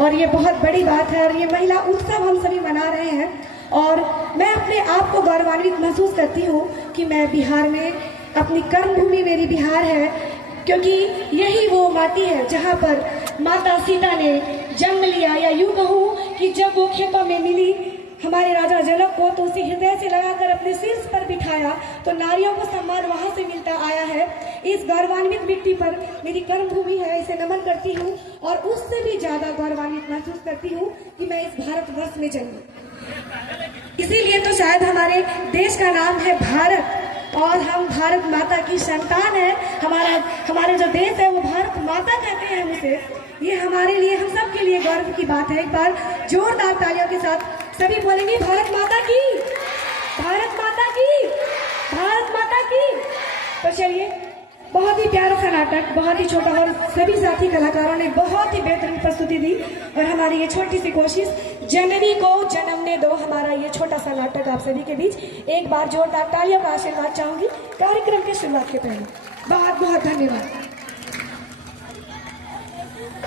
और ये बहुत बड़ी बात है और ये महिला उत्सव हम सभी मना रहे हैं। और मैं अपने आप को गौरवान्वित महसूस करती हूँ कि मैं बिहार में, अपनी कर्मभूमि मेरी बिहार है, क्योंकि यही वो माटी है जहाँ पर माता सीता ने जन्म लिया, या यूँ कहूँ कि जब वो खेतों में मिली हमारे राजा जनक को तो उसे हृदय से लगाकर अपने शीर्ष पर बिठाया, तो नारियों को सम्मान वहाँ से मिलता आया है। इस गौरवान्वित मिट्टी पर मेरी कर्मभूमि है, इसे नमन करती हूँ और उससे भी ज्यादा गौरवान्वित महसूस करती हूँ कि मैं इस भारतवर्ष में जन्मी। इसीलिए तो शायद हमारे देश का नाम है भारत और हम भारत माता की संतान है। हमारा जो देश है वो भारत माता कहते हैं उसे। ये हमारे लिए, हम सब के लिए गर्व की बात है। एक बार जोरदार तालियों के साथ सभी बोलेंगे भारत माता की, भारत माता की, भारत माता की। तो चलिए, बहुत ही प्यारा सा नाटक, बहुत ही छोटा, और सभी साथी कलाकारों ने बहुत ही बेहतरीन प्रस्तुति दी। और हमारी ये छोटी सी कोशिश, जननी को जन्मने दो, हमारा ये छोटा सा नाटक आप सभी के बीच। एक बार जोरदार तालियों का आशीर्वाद चाहूंगी कार्यक्रम के शुरुआत के पहले। बहुत बहुत धन्यवाद।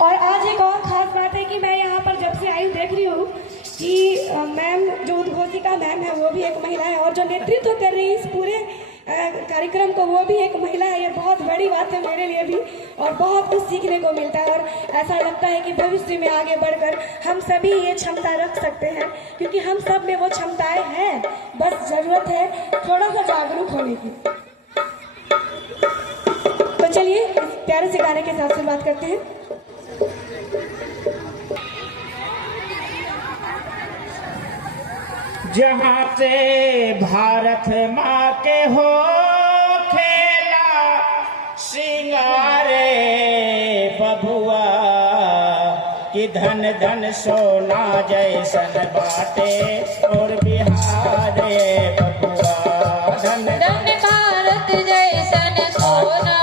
और आज एक और खास बात है कि मैं यहाँ पर जब से आई देख रही हूँ कि मैम जो उद्घोषिका मैम है वो भी एक महिला है, और जो नेतृत्व कर रही है इस पूरे कार्यक्रम को वो भी एक महिला है। ये बहुत बड़ी बात है मेरे लिए भी, और बहुत कुछ सीखने को मिलता है। और ऐसा लगता है कि भविष्य में आगे बढ़कर हम सभी ये क्षमता रख सकते हैं, क्योंकि हम सब में वो क्षमताएं हैं, बस जरूरत है थोड़ा सा जागरूक होने की। तो चलिए इस प्यारे से गाने के साथ शुरुआत करते हैं। जहाँ से भारत माँ के हो खेला सिंगारे बबुआ कि धन धन सोना जैसन बाटे और बिहारे बबुआ, धन धन भारत जैसन सोना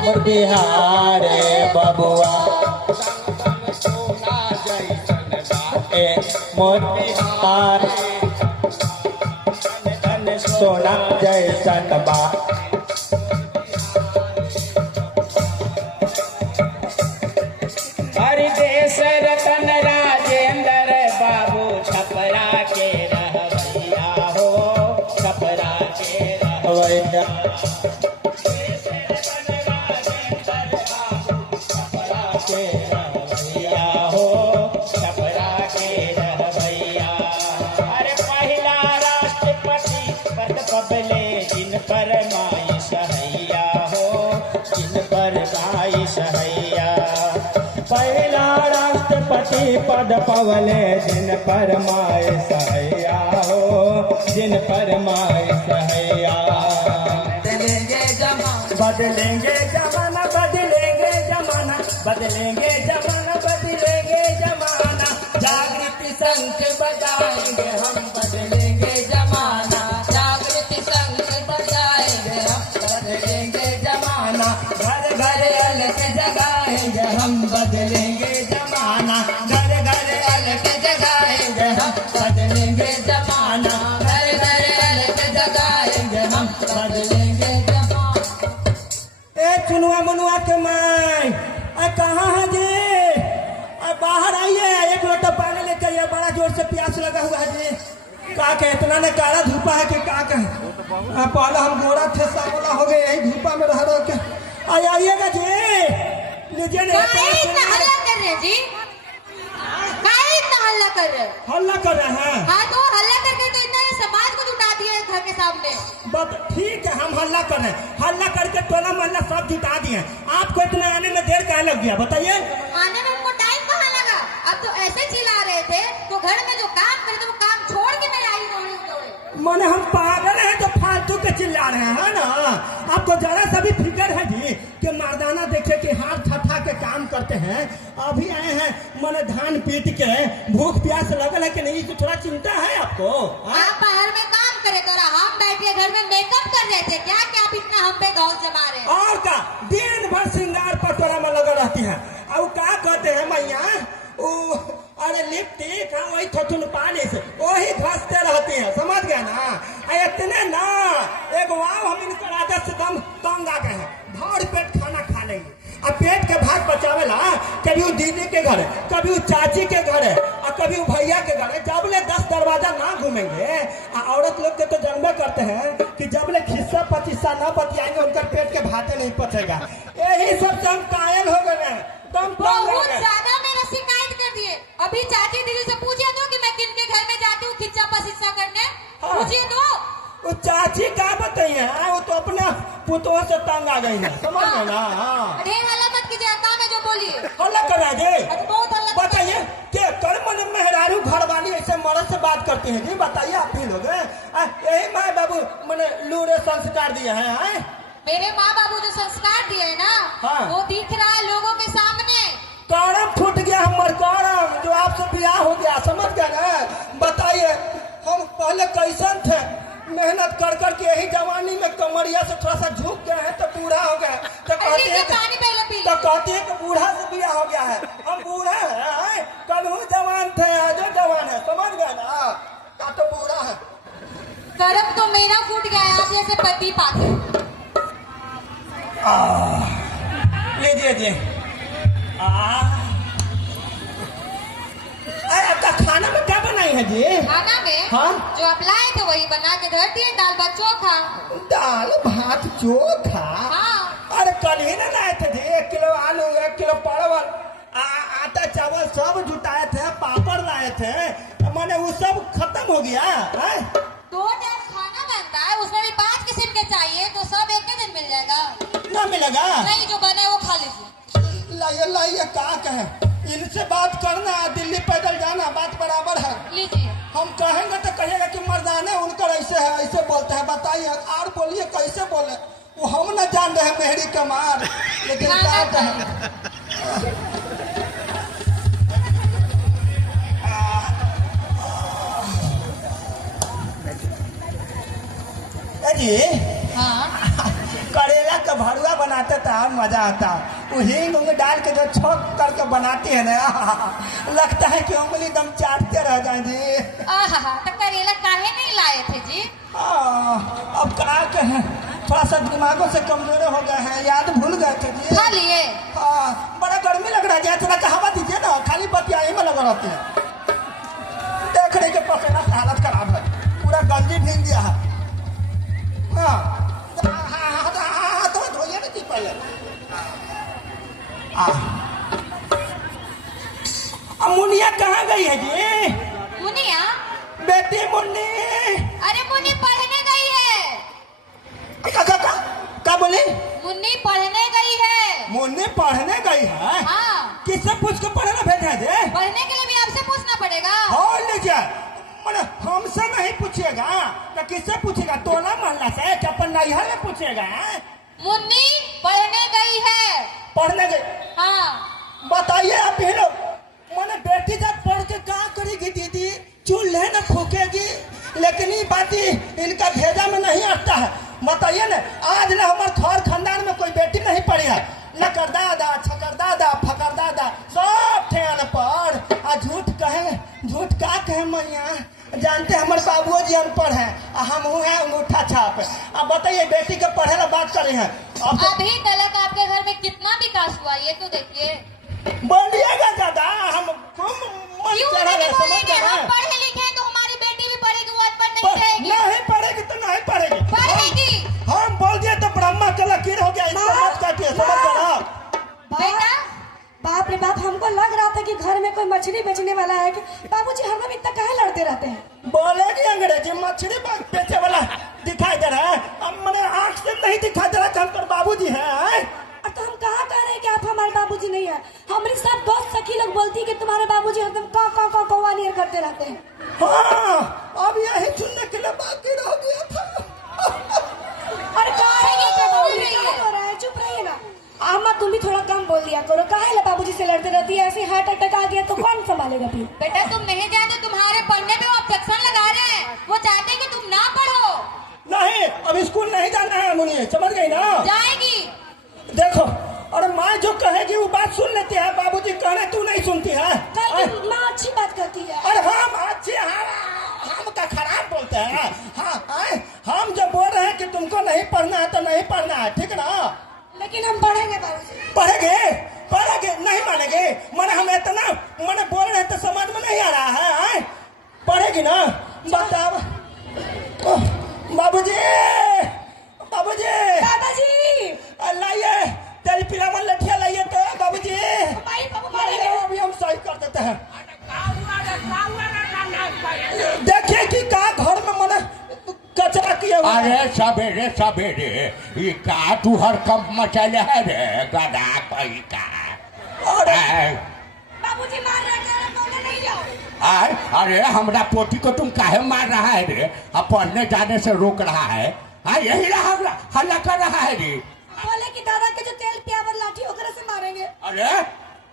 मोर बिहारे बबुआ, सोना जैसन बाटे मोर बिहार, सोना जैसन बा। हरि देश रतन राजेंद्र बाबू छपरा के रहवैया हो, छपरा के रहवैया, छपरा के रहवैया हो, छपरा के रहवैया। अरे पहला राष्ट्रपति पद पबले जिन पर माई सहैया हो, जिन पर माई सहैया। पहला राष्ट्रपति पद पवले जिन पर माई सहैया हो, जिन पर माई सहैया। बदलेंगे जमाना, बदलेंगे जमाना, बदलेंगे जमाना, बदलेंगे जमाना, बदलेंगे जमाना। जागृति शंख बजाएंगे हम, बदलेंगे जमाना, जागृति शंख बजाएंगे हम, बदलेंगे जमाना। घर घर अलग जगाएंगे हम, बदलेंगे जमाना, घर घर अलग जगाएंगे हम, बदलेंगे जमाना, घर घर अलग जगाएंगे हम, बदलेंगे जमाना। ए चुनुआ मनुआ के माई कहाँ है जी? बाहर आइए, एक लोटा पानी लेके आइए, बड़ा जोर से प्यास लगा हुआ है जी। का कहे, इतना न काला धूपा है कि का कहे। पहले हम गोरा थे, सावला हो गए, यही धूपा में रह के। आइएगा जी, लीजिए। हल्ला कर रहे जी, हल्ला कर रहे, हल्ला कर रहे हैं? हाँ, तो हल्ला करके तो इतना समाज को जुटा दिया घर के सामने। बस ठीक है, हम हल्ला कर रहे हैं, हल्ला करके टोला मोहल्ला सब जुटा दिए। आपको इतना आने में देर क्या लग गया बताइए? आने में हमको टाइम कहाँ लगा? अब तो ऐसे चिल्ला रहे थे तो घर में जो काम करे थे वो काम छोड़ के मैं आई हूँ। माने हम पागल हैं तो फालतू के चिल्ला रहे हैं ना? आपको जरा सा भी फिक्र है जी कि मर्दाना देखे कि हाथ ठठा के काम करते हैं। अभी आए हैं माने धान पीट के, भूख प्यास लगल है कि नहीं, तो थोड़ा चिंता है आपको? आप बाहर में काम करे तो हम बैठे घर में मेकअप कर रहे थे क्या कि आप इतना हम पे गाँव से मारे? और का दिन भर श्रृंगार पटोरा में लगा रहती है। अब क्या कहते हैं मैया, अरे लिपस्टिक हाँ वही थोथुन पानी से वही घसते रहती है, समझ गया ना? इतने ना एक वाव हम इनकर आदत से दम तंग आ गए हैं, भर पेट खाना खा लेंगे। अब पेट के भाग बचावेला के कभी वो दीदी के घर है, कभी वो चाची के घर है, और कभी वो भैया के घर है। जब ले 10 दरवाजा ना घूमेंगे, औरत लोग के तो जानबे करते हैं कि जब ले खिस्सा पचिस्सा ना बतियाएंगे उनका पेट के भाते नहीं पचेगा। यही सब से हम कायल हो गए हैं, दम तोड़ बहुत गए। ज्यादा मेरा शिकायत कर दिए। अभी चाची दीदी से पूछिए तो कि मैं किनके घर में जाती हूँ खिच्चा पसिस्सा करने, हाँ। पूछिए तो। वो चाची क्या बताइए, वो तो अपने पुतों से तंग आ गई है, समझ गए ना। ढेर हल्ला मत कीजिए, काम है जो बोलिए। हल्ला करा जी, बहुत हल्ला। बताइए क्या कर मन मेहरारू घर वाली ऐसे मर्द से बात करते हैं जी, बताइए आप ही लोग। यही माँ बाबू मैंने लूरे संस्कार दिए हैं। मेरे माँ बाबू जो संस्कार दिए है ना, हाँ। वो दिख रहा है लोगों के सामने। करम फूट गया हमार करम, जो आपसे ब्याह हो गया, समझ गए ना। बताइए हम पहले कैसन थे, मेहनत कर कर के यही जवानी में कमरिया से थोड़ा सा झुक गए हैं तो बूढ़ा हो गए। तो कहते हैं पानी पहले पी तो कहते हैं कि बूढ़ा से ब्याह हो गया है। हम बूढ़ा हैं, कल जवान थे आजो जवान है, समझ गए ना। का तो बूढ़ा है। करम तो मेरा फूट गया है, आप जैसे पति पाके। लीजिए जी। आपका खाना में क्या बनाई है जी? खाना में हाँ? जो आप लाए थे वही बना के धर दिए, दाल भात चोखा। दाल भात चोखा? हाँ। अरे कल ही ना लाए थे जी, 1 किलो आलू, 1 किलो परवल, आटा चावल सब जुटाए थे, पापड़ लाए थे, मैंने वो सब खत्म हो गया है। 2 टाइम खाना बनता है, उसमें भी 5 किस्म के चाहिए, तो सब एक ही दिन मिल जाएगा। ना मिलेगा? नहीं, जो बने वो खा लीजिए। लाइए लाइए, क्या कहे, इनसे बात करना, दिल्ली पैदल जाना, बात बराबर है। लीजिए। हम कहेंगे तो कहेगा कि मर्दाने उनका ऐसे है, ऐसे बोलते हैं। बताइए और बोलिए कैसे बोले, वो हम न जान रहे मेहरी कमार, लेकिन क्या कहें। जी हाँ। करेला का भरुआ बनाते था, मजा आता। वो हींग उंग डाल के जो छोक करके बनाते हैं ना, लगता है कि उंगली दम चाटते रह जाए जी। तो करेला काहे नहीं लाए थे जी? अब क्या कहें, थोड़ा सा दिमागों से कमजोर हो गए हैं, याद भूल गए थे जी। खा लिए? बड़ा गर्मी लग रहा है, थोड़ा हवा दीजिए ना, खाली बतियाई में लगा रहती है। देख रहे के पकड़ा से हालत खराब है, पूरा गंजी भीग गया है। तो धोइए ना जी पहले। मुनिया कहाँ गई है जी? मुनिया? बेटी मुन्नी। अरे मुन्नी पढ़ने गई है। क्या बोली? मुन्नी पढ़ने गई है। मुन्नी पढ़ने गई है? हाँ। किससे पूछ के पढ़ने भेजा जे? पढ़ने के लिए भी आपसे पूछना पड़ेगा। हाँ लीजिए, मैंने हमसे नहीं पूछेगा तो किससे पूछेगा? टोला मोहल्ला से, क्या अपन नैहर में पूछेगा? मुन्नी पढ़ने गई है। पढ़ने गई? हाँ। बताइए आप ही लोग, मैंने बेटी जब पढ़ के क्या करेगी दीदी? चूल्हे न फूकेगी, लेकिन ये बात इनका भेजा में नहीं आता है। बताइए ना, आज ना हमारे थोर खानदान में कोई बेटी नहीं पढ़ी है, लकर दादा, छकर दादा, फकर दादा, सब थे अनपढ़। आ झूठ कहे, झूठ का कहे मैया, जानते हमारे बाबुओ जी अनपढ़ हैं, हम हैं अंगूठा छाप। अब बताइए बेटी के पढ़े ला बात करे हैं। अभी तक आपके घर में कितना विकास हुआ ये तो देखिए। बोलिएगा दादा, हम क्यों नहीं बोलेंगे? हम पढ़े लिखे तो हमारी बेटी भी पढ़ेगी, वो अनपढ़ नहीं रहेगी। नहीं पढ़ेगी तो नहीं पढ़ेगी, पढ़ेगी। हम बोल दिए तो ब्रह्मा के लकीर हो गया, इसको मत काटिए, समझ गए? बेटा बाप रे बाप, हमको लग रहा था कि घर में कोई मछली बेचने वाला है कि बाबूजी हम इतना काहे लड़ते रहते हैं। बोलेगी अंग्रेजी, मछली बेचे वाला दिखाई दे रहा है, अब मैंने आंख से नहीं दिखाई दे रहा कि हम तो बाबूजी हैं। तो हम कहाँ कह रहे हैं कि आप हमारे बाबूजी नहीं है? हमारी सब दोस्त सखी लोग बोलती है कि तुम्हारे बाबूजी एकदम कौवा नियर करते रहते हैं। हाँ, अब यही सुनने के लिए बाकी रह गया था। अरे काहे ये क्या बोल रही है? चुप रहिए ना। अम्मा तुम भी थोड़ा कम बोल दिया करो, काहे बाबूजी से लड़ते रहती है? ऐसे हार्ट अटैक आ गया तो कौन संभालेगा फिर? बेटा तुम नहीं जानते, तुम्हारे पढ़ने पे वो ऑब्जेक्शन लगा रहे हैं, वो चाहते हैं कि तुम ना पढ़ो। नहीं, अब स्कूल नहीं जाना है मुनिया, समझ गई ना? जाएगी। देखो, और माँ जो कहेगी वो बात सुन लेती है, बाबूजी कहने तू नहीं सुनती है। माँ अच्छी बात करती है। अरे हम अच्छे, हम का खराब बोलते हैं? हाँ, हम जब बोल रहे हैं कि तुमको नहीं पढ़ना है तो नहीं पढ़ना है, ठीक ना? लेकिन हम पढ़ेंगे बाबूजी। पढ़ेंगे? पढ़ेंगे नहीं मानेंगे मैंने हम इतना मैंने बोल रहे तो समझ में नहीं आ रहा है आए? पढ़ेगी ना बताओ बाबूजी बाबूजी दादाजी लाइए तेरी पिलावन लठिया लाइए तो बाबूजी भाई बाबू मारेंगे। अभी हम सही कर देते हैं। देखिए कि का घर में मैंने कचरा किया हुआ है। अरे सवेरे सवेरे ये का तू हर कम मचले है रे गधा कोई का। बाबूजी मार रहे हैं, बोलने नहीं जाओ। अरे हमरा पोती को तुम काहे मार रहा है रे? अब पढ़ने जाने से रोक रहा है। यही हल्ला कर रहा है रे। बोले कि दादा के जो तेल प्यावर लाठी ओकरे से मारेंगे। अरे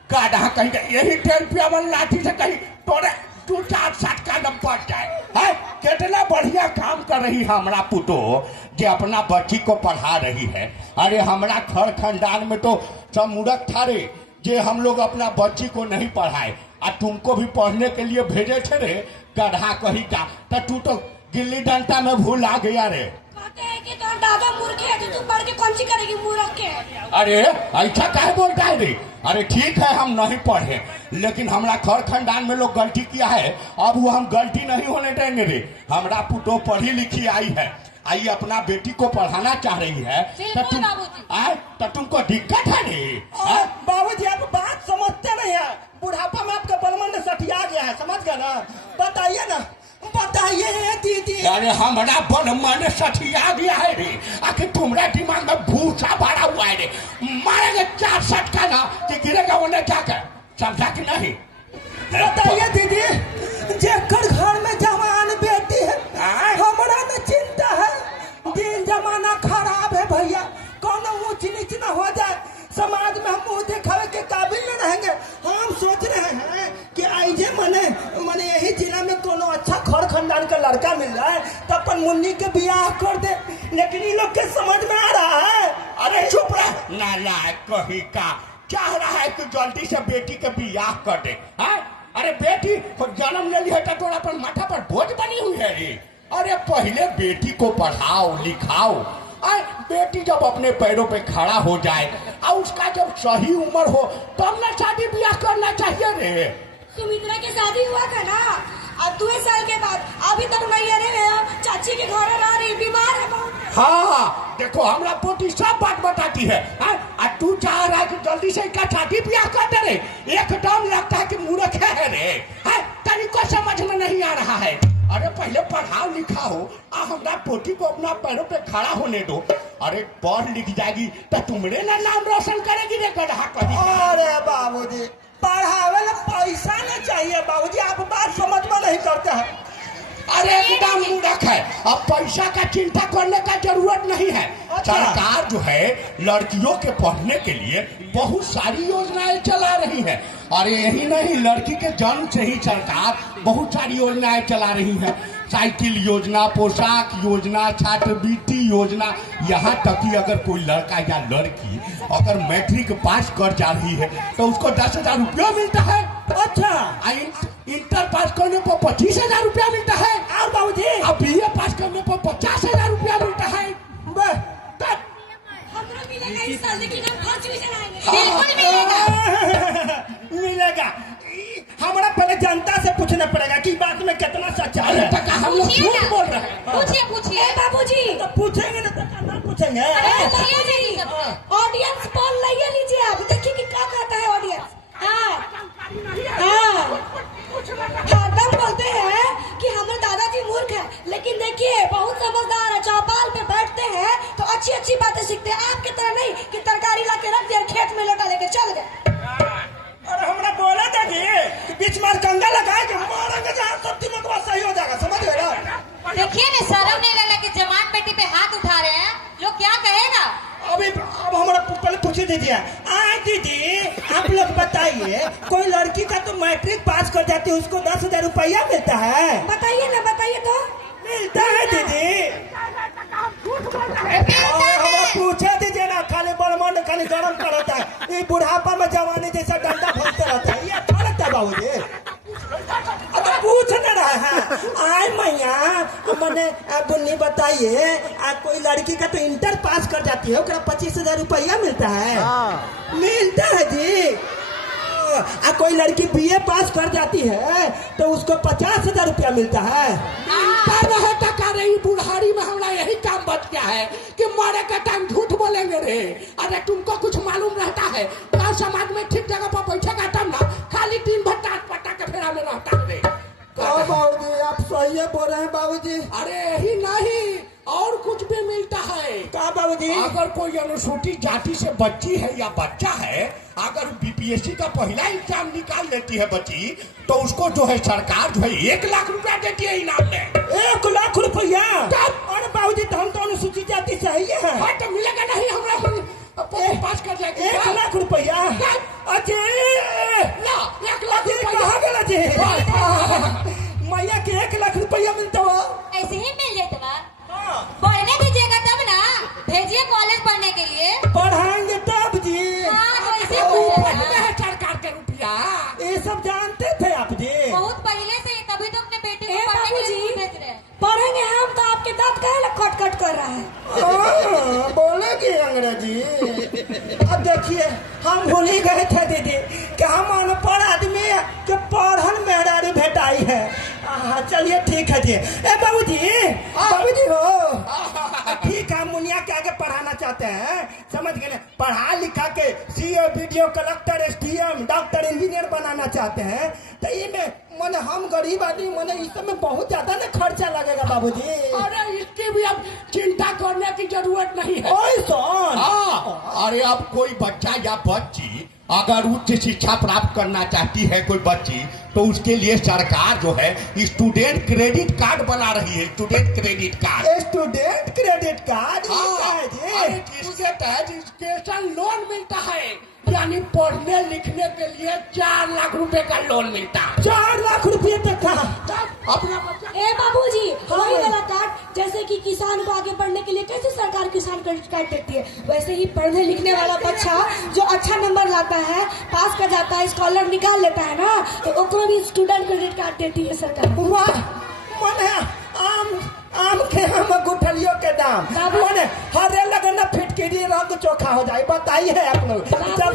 गधा कहीं यही तेल प्यावर लाठी से कहीं तोड़े 2-4 का न पड़ जाए है। कितना बढ़िया काम कर रही है हमरा पुतो जो अपना बच्ची को पढ़ा रही है। अरे हमरा घर खानदान में तो सब मूर्ख था रे जे हम लोग अपना बच्ची को नहीं पढ़ाए और तुमको भी पढ़ने के लिए भेजे थे रे गधा कहीं का। तो तू तो गिल्ली डंडा में भूल आ गया रे। कहते हैं कि तो दादा मूर्ख है तो तू पढ़ के कौन सी करेगी मूर्ख के। अरे ऐसा काहे बोलता है रे? अरे ठीक है हम नहीं पढ़े लेकिन हमरा घर खानदान में लोग गलती किया है अब वो हम गलती नहीं होने देंगे रे। हमरा पुतो पढ़ी लिखी आई है आई अपना बेटी को पढ़ाना चाह रही है तो तुमको दिक्कत है रे? बाबूजी आप बात समझते नहीं है। बुढ़ापा में आपका बलमंड सठिया गया है समझ गए ना। बताइए ना बताइए दीदी। अरे हमारा बन मन सठिया गया है रे। आखिर तुम्हारा दिमाग में भूसा भरा हुआ है रे। मारेंगे 4 सटका ना कि गिरेगा उन्हें क्या कर समझा कि नहीं? बताइए दीदी जेकर घर में जवान बेटी है हमारा न चिंता है। दिन जमाना खराब है भैया कौन ऊंच नीच न हो जाए समाज में हम मुंह दिखावे के काबिल न रहेंगे। हम सोच रहे हैं कि आइजे मने यही जिला में कोनो अच्छा घर खानदान का लड़का मिल रहा है तो अपन मुन्नी के बियाह कर दे लेकिन इन लोग के समझ में आ रहा है। अरे चुप रह नालायक कहीं का चाह रहा है कि जल्दी से बेटी के बियाह कर दे। अरे बेटी जन्म ले ली है तो तोरा पर माथा पर बोझ बनी हुई है रे। अरे पहले बेटी को पढ़ाओ लिखाओ बेटी जब अपने पैरों पे खड़ा हो जाए और उसका जब सही उम्र हो तब ना शादी ब्याह करना चाहिए रे। सुमित्रा की शादी हुआ था ना अब 2 साल के बाद अभी तक नहीं अरे चाची के घर रह रही बीमार है बहुत। हाँ देखो हमरा पोती सब बात बताती है। तू चाह रहा है कि जल्दी से इसका शादी ब्याह कर दे रे। एकदम लगता है कि मूर्ख है रे। तनिको समझ में नहीं आ रहा है। अरे पहले पढ़ाओ लिखाओ हमरा पोती को अपना पैरों पे खड़ा होने दो। अरे पढ़ लिख जाएगी तो तुम्हारे ना नाम रोशन करेगी रे गधा कहीं। अरे बाबूजी पढ़ावे ला पैसा न चाहिए बाबूजी आप बात समझ में नहीं करते हैं। अरे एकदम मूर्ख है। अब पैसा का चिंता करने का जरूरत नहीं है। अच्छा। सरकार जो है लड़कियों के पढ़ने के लिए बहुत सारी योजनाएं चला रही है। अरे यही नहीं लड़की के जन्म से ही सरकार बहुत सारी योजनाएं चला रही है। साइकिल योजना पोशाक योजना छात्रवृत्ति योजना यहाँ तक कि अगर कोई लड़का या लड़की अगर मैट्रिक पास कर जा रही है तो उसको 10,000 रुपया मिलता है। अच्छा इंटर पास करने पर 25,000 रुपया मिलता है। और बाबूजी अब BA पास करने पर 50,000 रुपया मिलता है। हमको मिलेगा इस साल लेकिन हम फर्स्ट डिवीजन आएंगे। बिल्कुल मिलेगा। मिलेगा। हमारा पहले जनता से पूछना पड़ेगा कि बात में कितना सच्चाई है। हम लोग पूछिए झूठ ना। बोल रहे हैं। पूछिए बाबूजी तो पूछेंगे ना तो ना पूछेंगे। ऑडियंस पोल ले लीजिए आप देखिए कि क्या कहता है ऑडियंस। हरदम बोलते हैं कि हमारे दादाजी मूर्ख है लेकिन देखिए बहुत समझदार है। चौपाल पे बैठते हैं तो अच्छी अच्छी बातें सीखते हैं आपकी तरह नहीं कि तरकारी ला के रख दिया खेत में लौटा लेके चल गए। और हमरा बोला था कि बीच में कंगा लगाए कि मारेंगे जहाँ सब दिमाग सही हो जाएगा समझ गए ना। देखिए ना शर्म नहीं लगा कि जवान बेटी पे हाथ उठा रहे हैं लोग क्या कहेगा। अब हमारा पहले पूछे दीजिए दीदी आप लोग बताइए कोई लड़की का तो मैट्रिक पास कर जाती है उसको 10,000 रुपया मिलता है। बताइए ना बताइए तो मिलता है दीदी। हमारा पूछे दीजिए ना खाली बड़मंड खाली गरम करता है ये बुढ़ापा में जवानी जैसा डंडा भरते रहता है ये अच्छा लगता है बाबूजी। अब पूछ नहीं रहे हैं आय मैया मैंने बुन्नी बताइए, कोई लड़की का तो इंटर पास कर जाती है, ओकरा 25,000 रुपया मिलता है। मिलता है जी। कोई लड़की बीए पास कर जाती है तो उसको 50,000 रुपया मिलता है। रही बुढ़ारी में हमारा यही काम बच गया है कि मारे का टाइम झूठ बोलेंगे रे। अरे तुमको कुछ मालूम रहता है, गाँव समाज में ठीक जगह पर बैठेगा तब ना, खाली दिन भर टाट पटा के फेरा में रहता है रे। बाबूजी आप सही बोल रहे हैं बाबूजी। अरे यही नहीं और कुछ भी मिलता है। क्या बाबूजी? अगर कोई अनुसूचित जाति से बच्ची है या बच्चा है, अगर बीपीएससी का पहला एग्जाम निकाल लेती है बच्ची, तो उसको जो है सरकार जो है 1 लाख रुपया देती है इनाम में। 1 लाख रुपया? अरे बाबूजी तो हम तो अनुसूचित जाति से ही है। हाँ तो मिलेगा नहीं, हमरा पास कर जाएगी। 1 लाख रुपया? अजय 1 लाख कहाँ गया जी? मैया के 1 लाख रुपया मिलता हो? ऐसे ही मिल जाता बा। पढ़ने दीजिएगा तब ना, भेजिए कॉलेज पढ़ने के लिए। पढ़ाएंगे तब जी। हाँ तो ऐसे है सरकार के रुपया। ये सब जानते थे आप जी? बहुत पहले से, तभी तो अपने बेटे को पढ़ने के लिए भेज रहे हैं। पढ़ेंगे हम तो आपके दांत काहे खट खट कर रहा है। बोलेगी अंग्रेजी। अब देखिए हम भूल ही गए थे दीदी कि हम अनपढ़ आदमी के पढ़न मेहरारू भेटाई है। चलिए ठीक है जी। ए बाबूजी, बाबूजी हो ठीक है, मुनिया के आगे पढ़ाना चाहते हैं, समझ गए ना? पढ़ा लिखा के CO BDO collector SDM doctor engineer बनाना चाहते हैं, तो इनमें मैंने हम गरीब आदमी मैंने इस समय बहुत ज्यादा ना खर्चा लगेगा बाबूजी। अरे इसकी भी अब चिंता करने की जरूरत नहीं है। हाँ, अरे अब कोई बच्चा या बच्ची अगर उच्च शिक्षा प्राप्त करना चाहती है कोई बच्ची, तो उसके लिए सरकार जो है स्टूडेंट क्रेडिट कार्ड बना रही है। Student credit card. Student credit card इसके तहत एजुकेशन लोन मिलता है, यानी पढ़ने लिखने के लिए 4 लाख रुपए का लोन मिलता है। 4 लाख रुपये तक का? अपना बच्चा ए बाबूजी, वही वाला कार्ड जैसे कि किसान को आगे बढ़ने के लिए कैसे सरकार किसान क्रेडिट कार्ड देती है, वैसे ही पढ़ने लिखने वाला बच्चा जो अच्छा नंबर लाता है, पास कर जाता है, स्कॉलर निकाल लेता है ना, तो ओकरो भी स्टूडेंट क्रेडिट कार्ड देती है सरकार। वाह, मने आम के हम गुठलियों के दाम मने हरे लगना फिटकिरी रंग चोखा हो जाए। बताइए आप लोग जब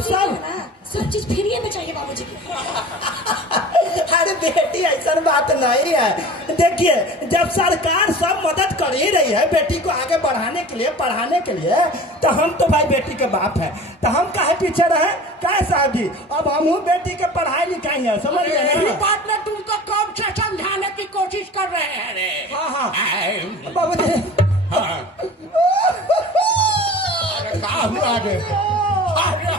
सब चीज फ्री में चाहिए बाबूजी की। अरे बेटी ऐसा बात नहीं है। देखिए जब सरकार सब मदद कर ही रही है बेटी को आगे बढ़ाने के लिए पढ़ाने के लिए, तो हम तो भाई बेटी के बाप है, तो हम काहे पीछे रहे? क्या साहब जी, अब हम बेटी के पढ़ाई लिखाई है, समझ गए यही ना? बात में तुमको कब से समझाने की कोशिश कर रहे हैं रे। हाँ बाबूजी। अरे क्या हुआ रे? अरे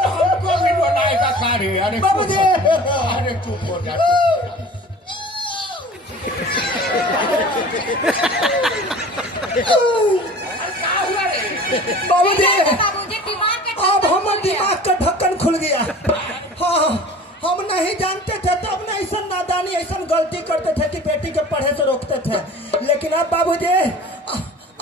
हमको भी बनाएगा कार्य। अरे बाबूजी। अरे चुप हो जा। बाबूजी बाबूजी दिमाग के अब हमारे दिमाग का ढक्कन खुल गया। हाँ हम नहीं जानते थे तब ना ऐसा नादानी ऐसा गलती करते थे कि बेटी के पढ़े से रोकते थे, लेकिन अब बाबूजी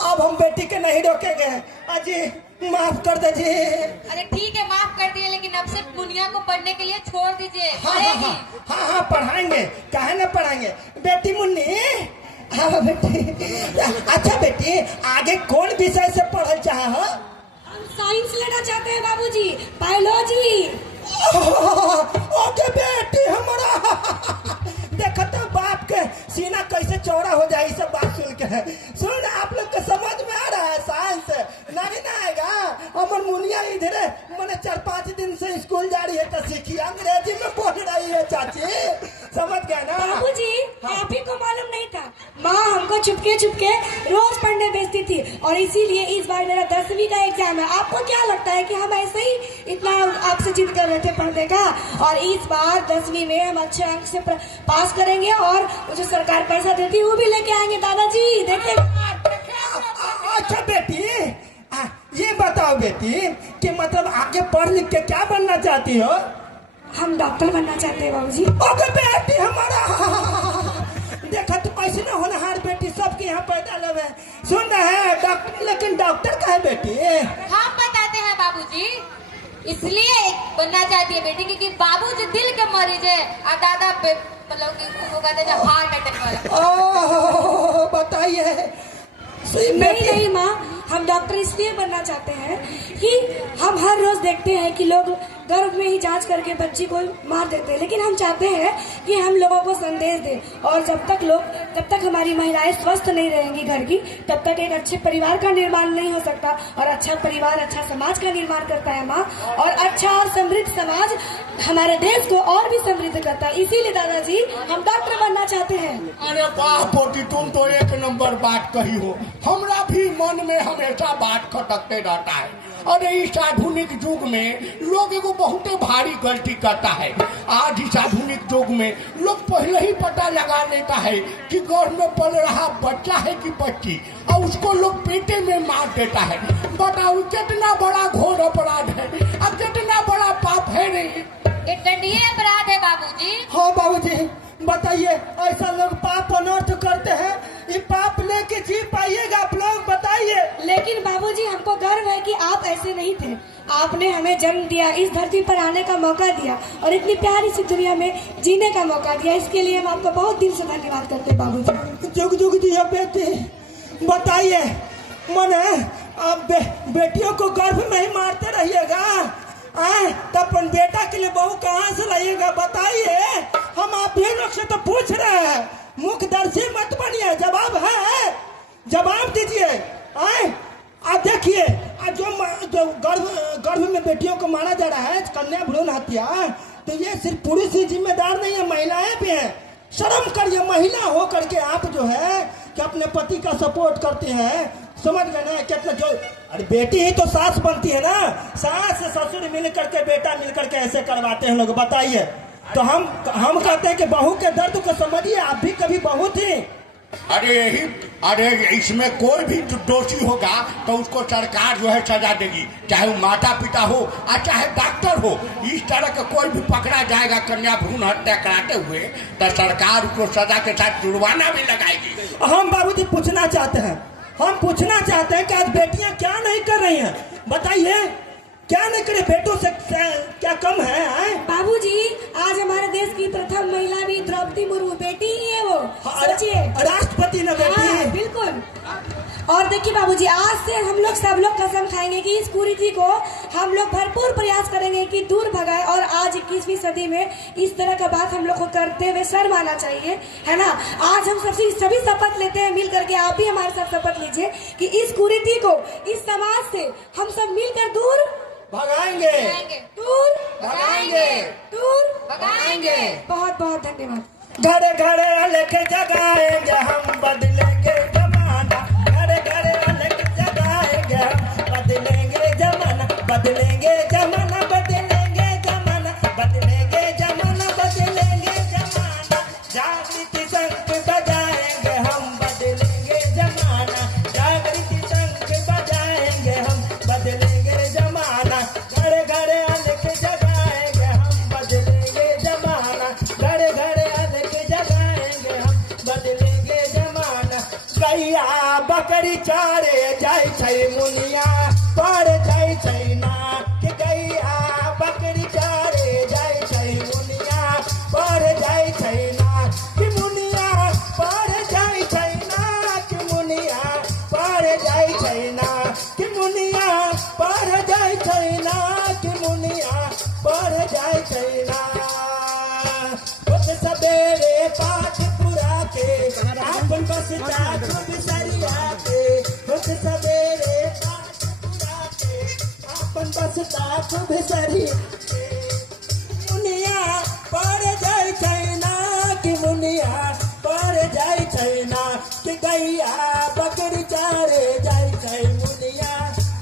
अब हम बेटी के नहीं रोकेंगे। अजी माफ कर दे जी। अरे ठीक है माफ कर दिए, लेकिन अब से मुनिया को पढ़ने के लिए छोड़ दीजिए। हाँ पढ़ाएंगे, काहे ना पढ़ाएंगे। बेटी मुन्नी, हाँ बेटी। अच्छा बेटी आगे कौन विषय से पढ़ल चाहे हो? हम साइंस लेना चाहते हैं बाबूजी, बायोलॉजी। ओके बेटी हमारा देखो तो बाप के सीना कैसे चौड़ा हो जाए, सब बात सुन के। सुन आप लोग को समझ में आ रहा है? साइंस नहीं ना आएगा। अमर मुनिया इधर मैंने 4-5 दिन से स्कूल जा रही है तो सीखी, अंग्रेजी में बोल रही है चाची, समझ गए ना? बाबूजी आप ही को मालूम नहीं था, माँ हमको चुपके चुपके रोज पढ़ने भेजती थी, और इसीलिए इस बार मेरा 10वीं का एग्जाम है। आपको क्या लगता है कि हम ऐसे ही इतना आपसे जिद कर रहे थे पढ़ने का? और इस बार 10वीं में हम अच्छे अंक से पास करेंगे, और जो सरकार पैसा देती है वो भी लेके आएंगे दादाजी, देखिए। अच्छा बेटी ये बताओ बेटी कि मतलब आगे पढ़ लिख के क्या बनना चाहती हो? हम डॉक्टर बनना चाहते हैं बाबूजी। ओके बेटी हमारा देखा तो ऐसे ना होनहार बेटी सबके यहाँ पैदा लगे। सुन रहे हैं डॉक्टर, लेकिन डॉक्टर का है बेटी? हम बताते हैं बाबूजी, इसलिए बनना चाहती है बेटी क्योंकि बाबूजी दिल के मरीज है और दादा मतलब कि उसको कहते हैं हार्ट अटैक वाला। ओह बताइए। नहीं माँ, हम डॉक्टर इसलिए बनना चाहते हैं कि हम हर रोज देखते हैं कि लोग गर्भ में ही जांच करके बच्ची को मार देते हैं, लेकिन हम चाहते हैं कि हम लोगों को संदेश दें। और जब तक हमारी महिलाएं स्वस्थ नहीं रहेंगी घर की, तब तक एक अच्छे परिवार का निर्माण नहीं हो सकता। और अच्छा परिवार अच्छा समाज का निर्माण करता है माँ, और अच्छा और समृद्ध समाज हमारे देश को और भी समृद्ध करता है। इसीलिए दादाजी हम डॉक्टर बनना चाहते हैं। अरे वाह पोती, तुम तो एक नंबर बात कही हो। हमरा भी मन में हमेशा बात खटकते रहता है। अरे इस आधुनिक युग में लोग एगो बहुते भारी गलती करता है। आज इस आधुनिक युग में लोग पहले ही पता लगा लेता है कि गर्भ में पल रहा बच्चा है कि बच्ची, और उसको लोग पेटे में मार देता है। बताओ कितना बड़ा घोर अपराध है, अब कितना बड़ा पाप है रे। ये दंडनीय अपराध है बाबूजी। हाँ बाबूजी बताइए, ऐसा लोग पाप अनर्थ करते हैं, ये पाप लेके जी पाइएगा आप लोग, बताइए। लेकिन बाबूजी हमको गर्व है कि आप ऐसे नहीं थे। आपने हमें जन्म दिया, इस धरती पर आने का मौका दिया और इतनी प्यारी सी दुनिया में जीने का मौका दिया। इसके लिए हम आपको बहुत दिल से धन्यवाद करते हैं बाबूजी। जुग जुग जिया बेटी। बताइए मन अब बेटियों को गर्भ में ही मारते रहिएगा, तो अपन बेटा के लिए बहू कहाँ से लाइएगा बताइए। हम आप भी लोग से तो पूछ रहे हैं, मुख दर्शी मत बनिए, जवाब है, जवाब दीजिए। आप देखिए, जो गर्भ में बेटियों को मारा जा रहा है, कन्या भ्रूण हत्या, तो ये सिर्फ पुरुष ही जिम्मेदार नहीं है, महिलाएं भी हैं। शर्म करिए, महिला हो करके आप जो है कि अपने पति का सपोर्ट करते हैं, समझ गए ना कितना जो। अरे बेटी ही तो सास बनती है ना, सास ससुर मिल करके बेटा मिल करके ऐसे करवाते हैं लोग, बताइए। तो हम कहते हैं कि बहू के दर्द को समझिए, आप भी कभी बहू थी। अरे इसमें कोई भी दोषी होगा तो उसको सरकार जो है सजा देगी, चाहे वो माता पिता हो और चाहे डॉक्टर हो। इस तरह का कोई भी पकड़ा जाएगा कन्या भ्रूण हत्या कराते हुए तो सरकार उसको सजा के साथ जुर्माना भी लगाएगी। हम बाबूजी पूछना चाहते हैं कि आज बेटियां क्या नहीं कर रही हैं, बताइए। क्या नहीं करे, बेटों से क्या कम है? बाबूजी आज हमारे देश की प्रथम महिला भी द्रौपदी मुर्मू बेटी ही है, वो सोचिए, राष्ट्रपति न बेटी। हाँ, बिल्कुल। और देखिए बाबूजी, आज से हम लोग सब लोग कसम खाएंगे कि इस कुरीति को हम लोग भरपूर प्रयास करेंगे कि दूर भगाए। और आज 21वीं सदी में इस तरह का बात हम लोग को करते हुए शर्म आना चाहिए, है ना। आज हम सभी शपथ लेते हैं मिल करके, आप भी हमारे साथ शपथ लीजिए कि इस कुरीति को इस समाज से हम सब मिलकर दूर भगाएंगे, दूर भगाएंगे, दूर भगाएंगे। बहुत बहुत धन्यवाद। घरे घरे लेके जगाएंगे हम, बदलेंगे जमाना, घरे घरे लेके जगाएंगे हम, बदलेंगे जमाना, बदलेंगे जमाना, बदलेंगे जमाना, बदलेंगे जमाना, बदलेंगे जमाना। जागृति शंख बजाएंगे हम, बदलेंगे जमाना, जागृति शंख बजाएंगे हम, बदलेंगे जमाना। घरे घरे लेके जगाएंगे हम, बदलेंगे जमाना, घरे घरे लेके जगाएंगे हम, बदलेंगे जमाना। गैया बकरी चारे जाय छै मुनिया, पड़ जाय छै ना, कि गैया बकरी चारे जाय छै मुनिया, पड़ जाय छै ना, कि मुनिया पड़ जाय छै ना, कि मुनिया पड़ जाय छै ना, कि मुनिया पड़ जाय छै ना, कि मुनिया पड़ जाय छै ना। रोज सवेरे पाठ पूरा के अपन बसता खूब सरिया के, रोज सवेरे पाठ पूरा के अपन बसता खूब सरिया के। मुनिया पड़ जाय छै ना, कि मुनिया पड़ जाय छै ना, कि गैया बकरी चारे जाय छै मुनिया,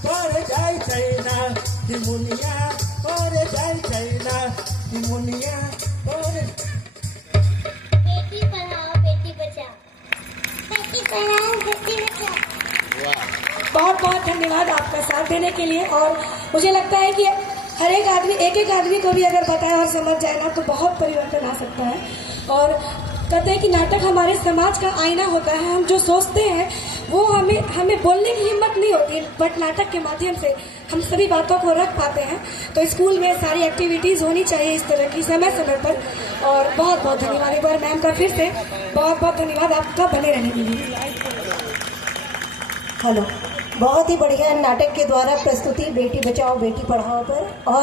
पड़ जाय छै ना, कि मुनिया पड़ जाय छै ना, कि मुनिया पड़। बेटी पढ़ाओ बेटी बचाओ, बेटी पढ़ाओ बेटी बचाओ। बहुत बहुत धन्यवाद आपका साथ देने के लिए। और मुझे लगता है कि हर एक आदमी एक आदमी को भी अगर बताए और समझ जाए ना तो बहुत परिवर्तन आ सकता है। और कहते हैं कि नाटक हमारे समाज का आईना होता है। हम जो सोचते हैं वो हमें बोलने की हिम्मत नहीं होती, बट नाटक के माध्यम से हम सभी बातों को रख पाते हैं। तो स्कूल में सारी एक्टिविटीज़ होनी चाहिए इस तरह की समय समय पर। और बहुत बहुत धन्यवाद एक बार मैम का फिर से बहुत बहुत धन्यवाद आपका बने रहने के लिए। हेलो, बहुत ही बढ़िया नाटक के द्वारा प्रस्तुति बेटी बचाओ बेटी पढ़ाओ पर। और